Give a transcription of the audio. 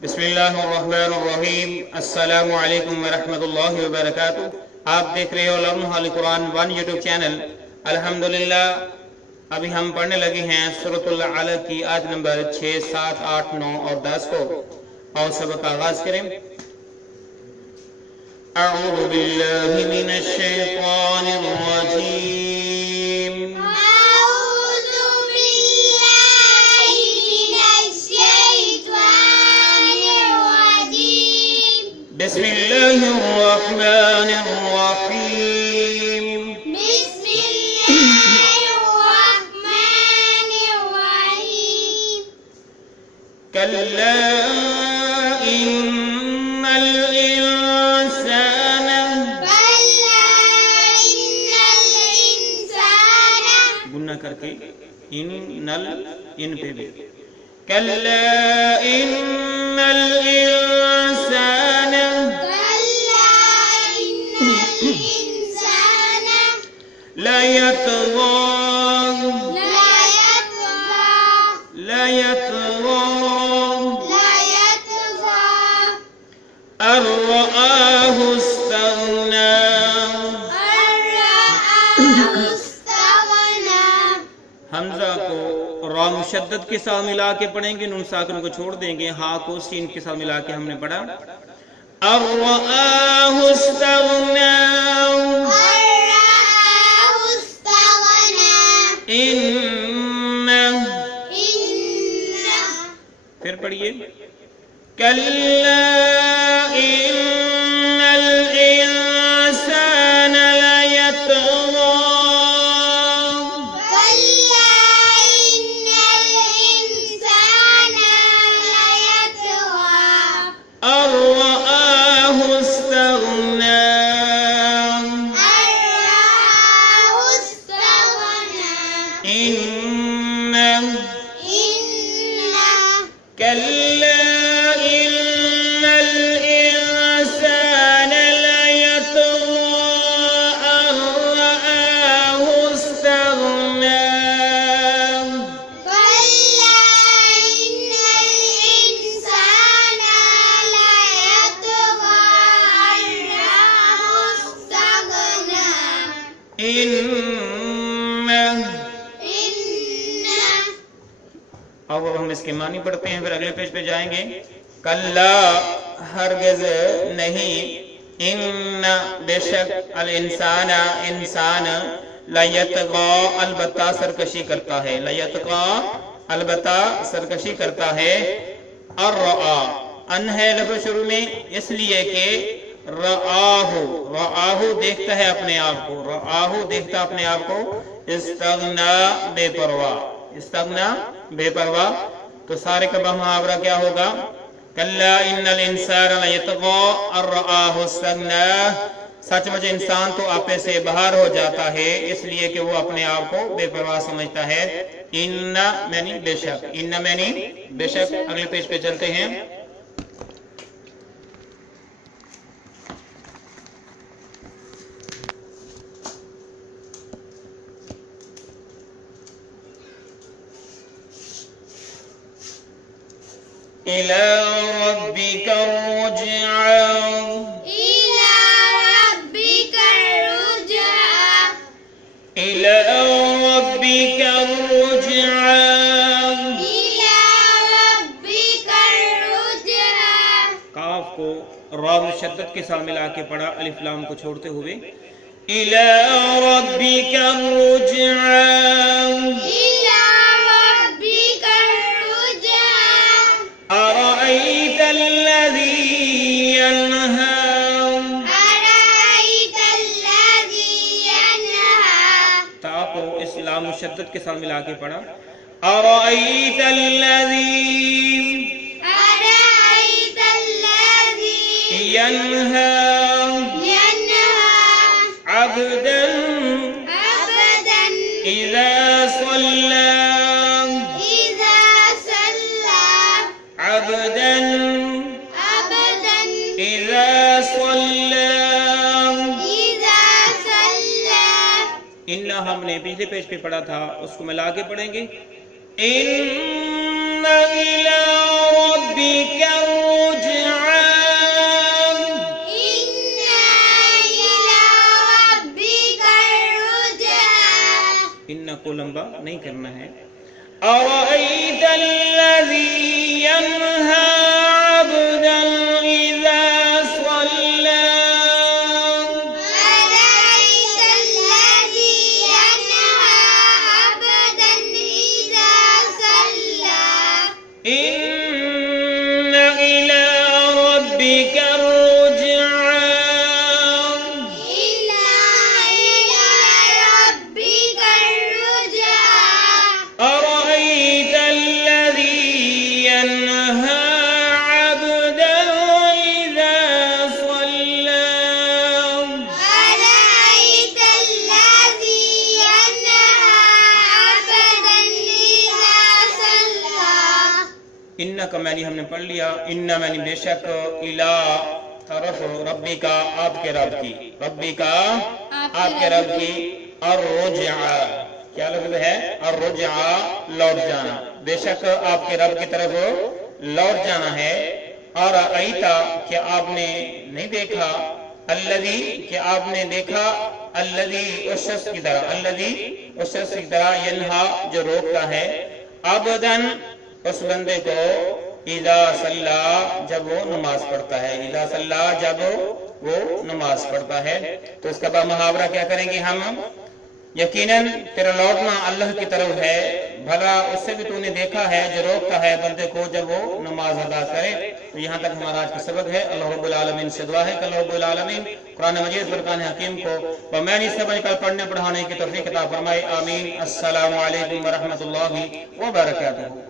बिस्मिल्लाहिर्रहमानिर्रहीम। अस्सलामु अलैकुम वरहमतुल्लाहि वबरकातुहू। आप देख रहे हो learn Holi Quran 1 YouTube channel. अल्हम्दुलिल्लाह अभी हम पढ़ने लगे हैं सूरतुल अलक की आयत नंबर 6, 7, 8, 9 और 10 को। और सबक का आगाज करें। अऊज़ु बिल्लाहि मिनश शैतानिर रजीम। बिस्मिल्लाहिर्रहमानिर्रहीम। बिस्मिल्लाहिर्रहमानिर्रहीम। कल्ला इन्नल इंसाना गुन्ना करके इन्नल इन पे भी कल्ला इन्नल इंसाना ला यतग़ा अर्रआहु इस्तग़ना। हमजा को रा मुशद्दद के साथ मिला के पढ़ेंगे, नून साकिन को छोड़ देंगे, हा को सीन के साथ मिला के हमने पढ़ा। अर्रआहु इस्तग़ना इन्ना। फिर पढ़िए कल्ला इन्नल इंसाना लयतग़ा। अर्रआहु इस्तग़ना इन्ना कल्ला इन्नल इंसाना लयतग़ा अर्रआहु इस्तग़ना। अब हम इसके मानी पढ़ते हैं, फिर अगले पेज पे जाएंगे। कल्ला हरगिज़ नहीं, इन्ना बेशक, अल इंसाना इंसान, लयतग़ा अलबत्ता सरकशी करता है, लयतग़ा अलबत्ता सरकशी करता है। अर्रआ अन है लफ्ज़ शुरू में, इसलिए कि रआहु रआहु देखता है अपने आप को, रआहु देखता अपने आप को, इस्तग़ना बेपरवाह, इस्तग़ना बेपरवाह। तो सारे का मुहावरा क्या होगा? कल्ला इन्नल इंसाना लयतग़ा अर्रआहु इस्तग़ना। सचमुच इंसान तो आपे से बाहर हो जाता है, इसलिए कि वो अपने आप को बेपरवाह समझता है। इन्ना मैनी बेशक, इन्ना मैनी बेशक। अगले पेज पे चलते हैं। इला रब्बिका रुजआ, इला रब्बिका रुजआ, इला रब्बिका रुजआ, इला रब्बिका रुजआ। काफ को रा मुशद्दद के साथ मिला के पढ़ा, अलिफ लाम को छोड़ते हुए। इला रब्बिका रुजआ, इला रब्बिका रुजआ। अरअयत अल्लज़ी यन्हा, अरअयत अल्लज़ी यन्हा। ता को इस लाम मुशद्दद के साथ मिला के पढ़ा। अरअयत अल्लज़ी यन्हा अब्दन इज़ा सल्ला, अब्दन इज़ा सल्ला। इन्ना हमने पिछले पेज पे पढ़ा था, उसको मिला के पढ़ेंगे। इन्ना इला रब्बिका को लंबा नहीं करना है। अरअयतल्लज़ी यन्हा अब्दन इज़ा सल्ला, अरअयतल्लज़ी यन्हा अब्दन इज़ा सल्ला, इन्न इला रब्बिका रुजआ, इला रब्बिका रुजआ, अरअयतल्लज़ी यन्हा अब्दन इज़ा सल्ला, अरअयतल्लज़ी यन्हा अब्दन इज़ा सल्ला, इन्ना का मैंने हमने पढ़ लिया। इन्ना मैंने बेशक, इला तरफ रब्बी का आपके रब की, रब्बी का आपके रब की, और रुजआ क्या लफ्ज़ है? और रुजआ लौट जाना, बेशक आपके रब की तरफ लौट जाना है। और अईता क्या आपने नहीं देखा, अल्लज़ी क्या आपने देखा, अल्लज़ी उस शख्स की तरह, अल्लज़ी उस शख्स की तरह, यन्हा जो रोकता है, अबदन उस बंदे को, इज़ा सल्ला जब वो नमाज पढ़ता है, इज़ा सल्ला जब वो नमाज पढ़ता है। तो इसका बाद मुहावरा क्या करेंगे हम? यकीनन तेरा लौटना अल्लाह की तरफ है, भला उससे भी तूने देखा है जो रोकता है बंदे को जब वो नमाज अदा करे। तो यहाँ तक हमारा आज का सबक है। अल्लाह रब्बुल आलमीन से दुआ है कि अल्लाह रब्बुल आलमीन कुरान मजीद फुरकान हकीम को बमैनी समझ कर पढ़ने पढ़ाने की तौफीक अता फरमाए। आमीन। अस्सलामु अलैकुम व रहमतुल्लाहि व बरकातुहू।